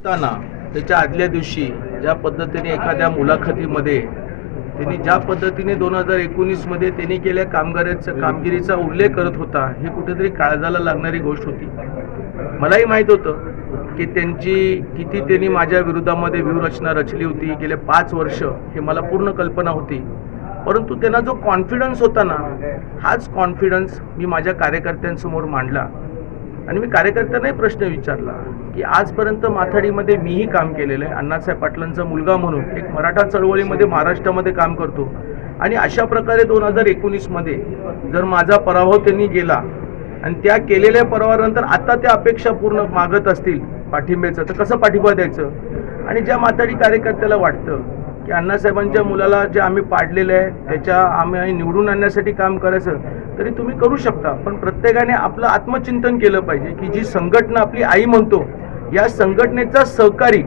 असताना त्याच्या आदल्या दिवशी ज्या पद्धतीने एखाद्या मुलाखतीमध्ये त्यांनी ज्या पद्धतीने दोन हजार एकोणीसमध्ये त्यांनी केल्या कामगारांचा कामगिरीचा उल्लेख करत होता हे कुठेतरी काळजाला लागणारी गोष्ट होती. मलाही माहीत होतं की त्यांची किती त्यांनी माझ्या विरोधामध्ये व्यूहरचना रचली होती गेले पाच वर्ष हे मला पूर्ण कल्पना होती. परंतु त्यांना जो कॉन्फिडन्स होता ना हाच कॉन्फिडन्स मी माझ्या कार्यकर्त्यांसमोर मांडला. आणि मी कार्यकर्त्यांनाही प्रश्न विचारला की आजपर्यंत माथाडीमध्ये मीही काम केलेलं आहे. अण्णासाहेब पाटलांचा मुलगा म्हणून एक मराठा चळवळीमध्ये महाराष्ट्रामध्ये काम करतो. आणि अशा प्रकारे दोन हजार एकोणीसमध्ये जर माझा पराभव त्यांनी गेला आणि त्या केलेल्या पराभवानंतर आता त्या अपेक्षा पूर्ण मागत असतील पाठिंब्याचं तर कसं पाठिंबा द्यायचं? आणि ज्या माथाडी कार्यकर्त्याला वाटतं की अण्णासाहेबांच्या मुलाला जे आम्ही पाडलेलं आहे त्याच्या आम्ही निवडून आणण्यासाठी काम करायचं तरी तुम्ही करू शकता. पण प्रत्येकाने आपलं आत्मचिंतन केलं पाहिजे की जी संघटना आपली आई म्हणतो या संघटनेचा सहकारी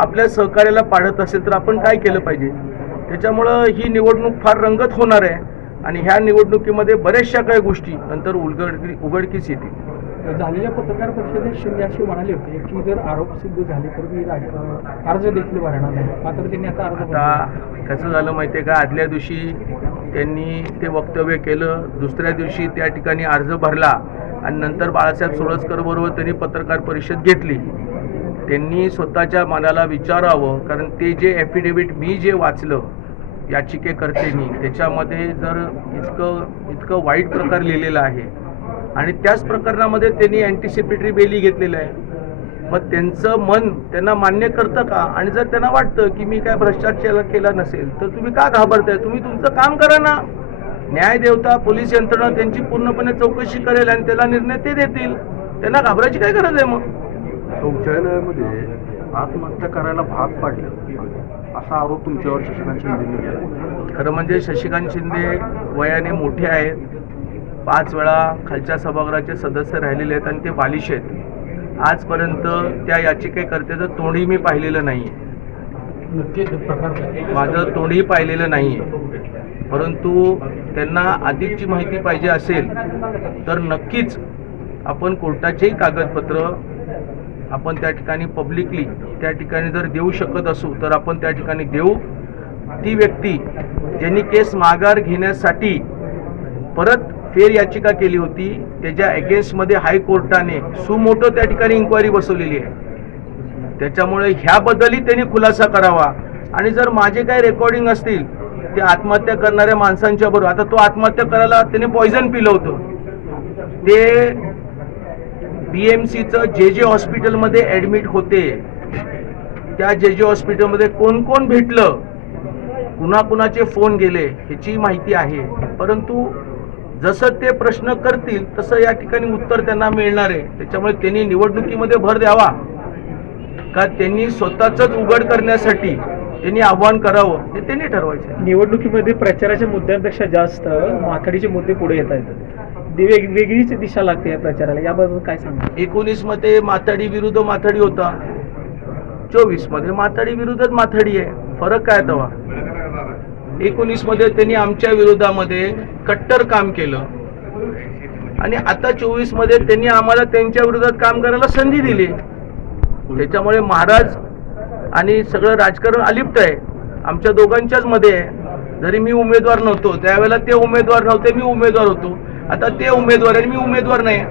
आपल्या सहकार्याला पाडत असेल तर आपण काय केलं पाहिजे? त्याच्यामुळं ही निवडणूक फार रंगत होणार आहे आणि ह्या निवडणुकीमध्ये बऱ्याचशा काही गोष्टी नंतर उलगड उघडकीस येतील. झालेल्या पत्रकार परिषदेत शिंदे असे म्हणाले होते की जर आरोप सिद्ध झाले तर मी अर्ज देखील भरणार नाही. मात्र त्यांनी आता अर्ज. आता कसं झालं माहिती आहे का? आदल्या दिवशी त्यांनी ते वक्तव्य केलं. दुसऱ्या दिवशी त्या ठिकाणी अर्ज भरला आणि नंतर बाळासाहेब सोळसकर बरोबर त्यांनी पत्रकार परिषद घेतली. त्यांनी स्वतःच्या मनाला विचारावं कारण ते जे ॲफिडेव्हिट मी जे वाचलं याचिकेकर्त्यांनी त्याच्यामध्ये जर इतकं इतकं वाईट प्रकार लिहिलेला आहे आणि त्याच प्रकरणामध्ये त्यांनी अँटिसिपेटरी बेली घेतलेलं आहे. मग त्यांचं मन त्यांना मान्य करतं का? आणि जर त्यांना वाटतं की मी काय भ्रष्टाचार केला नसेल तर तुम्ही का घाबरताय? तुम्ही तुमचं काम करा ना. न्याय देवता पोलीस यंत्रणा त्यांची पूर्णपणे चौकशी करेल आणि त्याला निर्णय ते देतील. त्यांना घाबरायची काय गरज आहे मग? शौचालयामध्ये आत्महत्या करायला भाग पाडलं. असा आरोप तुमच्यावर शशिकांत केला. खरं म्हणजे शशिकांत शिंदे वयाने मोठे आहेत. पाच वेळा खालच्या सभागृहाचे सदस्य राहिलेले आहेत आणि ते बालिश आहेत. आजपर्यंत त्या याचिकेकर्त्याचं तोंडही मी पाहिलेलं नाही आहे. माझं तोंडही पाहिलेलं नाही आहे परंतु त्यांना अधिकची माहिती पाहिजे असेल तर नक्कीच आपण कोर्टाचेही कागदपत्र आपण त्या ठिकाणी पब्लिकली त्या ठिकाणी जर देऊ शकत असू तर आपण त्या ठिकाणी देऊ. ती व्यक्ती ज्यांनी केस माघार घेण्यासाठी परत फेर याचिका केली होती. त्याच्या अगेन्स्टमध्ये हायकोर्टाने सुमोटो त्या ठिकाणी इन्क्वायरी बसवलेली आहे. त्याच्यामुळे ह्याबद्दलही त्यांनी खुलासा करावा. आणि जर माझे काही रेकॉर्डिंग असतील ते आत्महत्या करणाऱ्या माणसांच्या बरोबर आता तो आत्महत्या करायला त्याने पॉयझन पिलं होतं. ते बी एम सीचं जे जे हॉस्पिटलमध्ये ॲडमिट होते. त्या जे जे हॉस्पिटलमध्ये कोण कोण भेटलं? कुणाकुणाचे फोन गेले ह्याची माहिती आहे. परंतु जसं ते प्रश्न करतील तसं या ठिकाणी उत्तर त्यांना मिळणार आहे. त्याच्यामुळे त्यांनी निवडणुकीमध्ये भर द्यावा. का त्यांनी स्वतःच उघड करण्यासाठी त्यांनी आव्हान करावं हे त्यांनी ठरवायचं निवडणुकीमध्ये प्रचाराच्या मुद्द्यांपेक्षा जास्त माथाडीचे मुद्दे पुढे येत आहेत. वेगळीच दिशा लागते या प्रचाराला. याबद्दल काय सांगा एकोणीसमध्ये माथाडी विरुद्ध माथाडी होता. चोवीसमध्ये माथाडी विरुद्धच माथाडी आहे. फरक काय तेव्हा? एकोणीसमध्ये त्यांनी आमच्या विरोधामध्ये कट्टर काम केलं. आणि आता चोवीसमध्ये त्यांनी आम्हाला त्यांच्या विरोधात काम करायला संधी दिली. त्याच्यामुळे महाराज आणि सगळं राजकारण अलिप्त आहे. आमच्या दोघांच्याच मध्ये आहे जरी मी उमेदवार नव्हतो त्यावेळेला ते उमेदवार नव्हते मी उमेदवार होतो. आता ते उमेदवार आणि मी उमेदवार नाही.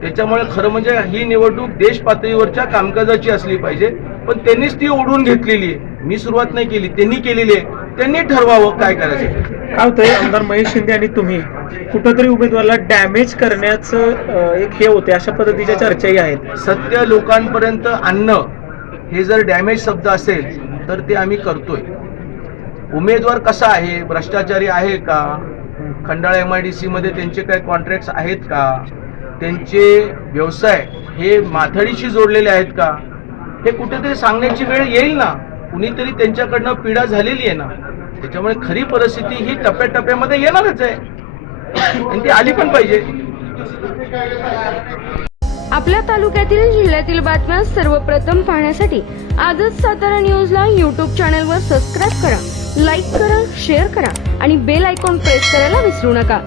त्याच्यामुळे खरं म्हणजे ही निवडणूक देश पातळीवरच्या कामकाजाची असली पाहिजे. पण त्यांनीच ती ओढून घेतलेली आहे. मी सुरुवात नाही केली त्यांनी केलेली आहे. त्यांनी ठरवावं काय करायचं? काय होतंय आमदार महेश शिंदे आणि तुम्ही कुठंतरी उमेदवाराला डॅमेज करण्याचं अं, एक हे होते अशा पद्धतीच्या चर्चाही आहेत. सत्य लोकांपर्यंत आणणं हे जर डॅमेज शब्द असेल तर ते आम्ही करतोय. उमेदवार कसा आहे? भ्रष्टाचारी आहे का? खंडाळा एम आय डी सीमध्ये त्यांचे काय कॉन्ट्रॅक्ट्स आहेत का? त्यांचे व्यवसाय हे माथाडीशी जोडलेले आहेत का? हे कुठेतरी सांगण्याची वेळ येईल ना? कुणीतरी त्यांच्याकडनं पीडा झालेली आहे ना त्याच्यामुळे खरी परिस्थिती ही टप्प्याटप्प्यामध्ये येणारच आहे. आणि ती आली पण पाहिजे. आपल्या तालुक्यातील जिल्ह्यातील बातम्या सर्वप्रथम पाहण्यासाठी आजच सातारा न्यूजला यूट्यूब चॅनलवर सबस्क्राईब करा लाईक करा शेअर करा आणि बेल आयकॉन प्रेस करायला विसरू नका.